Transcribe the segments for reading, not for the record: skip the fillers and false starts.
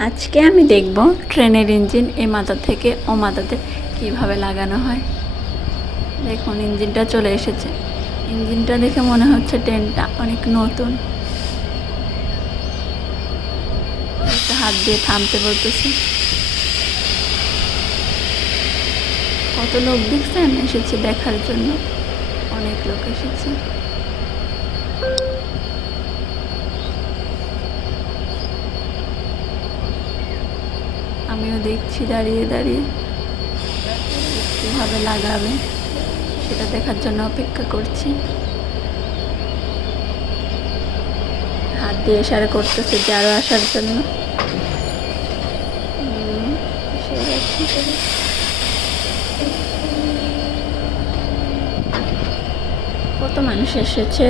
আজকে আমি দেখব ট্রেনের ইঞ্জিন এ মাথা থেকে ও মাথাতে কিভাবে লাগানো হয়। দেখুন ইঞ্জিনটা চলে এসেছে। ইঞ্জিনটা দেখে মনে হচ্ছে ট্রেনটা অনেক নতুন। একটা হাত দিয়ে থামতে বলতেছি। কত লোক দেখছেন এসেছে দেখার জন্য, অনেক লোক এসেছে। আমিও দেখছি দাঁড়িয়ে দাঁড়িয়ে কীভাবে লাগাবে সেটা দেখার জন্য অপেক্ষা করছি। হাত দিয়ে ইশারা করতেছে যে আরও আসার জন্য। কত মানুষ এসেছে,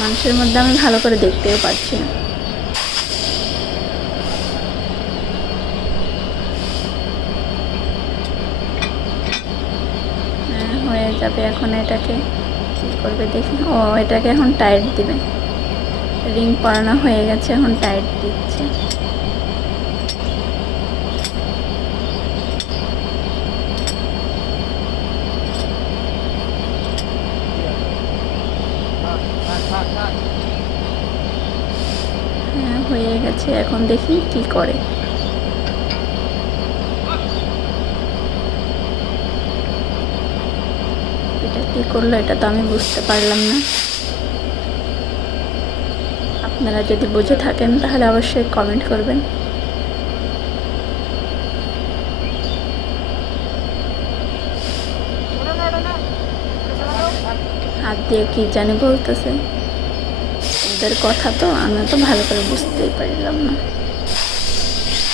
মানুষের মধ্যে আমি ভালো করে দেখতেও পাচ্ছি না। হয়ে যাবে এখন। এটাকে কী করবে দেখি। ও এটাকে এখন টাইট দিবে। রিং পরানো হয়ে গেছে, এখন টাইট দিচ্ছে। হ্যাঁ হয়ে গেছে, এখন দেখি কি করে। এটা কি করলো এটা তো আমি বুঝতে পারলাম না। আপনারা যদি বুঝে থাকেন তাহলে অবশ্যই কমেন্ট করবেন। হাত দিয়ে কি জানি বলতেছে, ওদের কথা তো আমি তো ভালো করে বুঝতেই পারলাম না।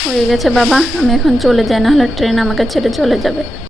হয়ে গেছে বাবা, আমি এখন চলে যাই, নাহলে ট্রেন আমাকে ছেড়ে চলে যাবে।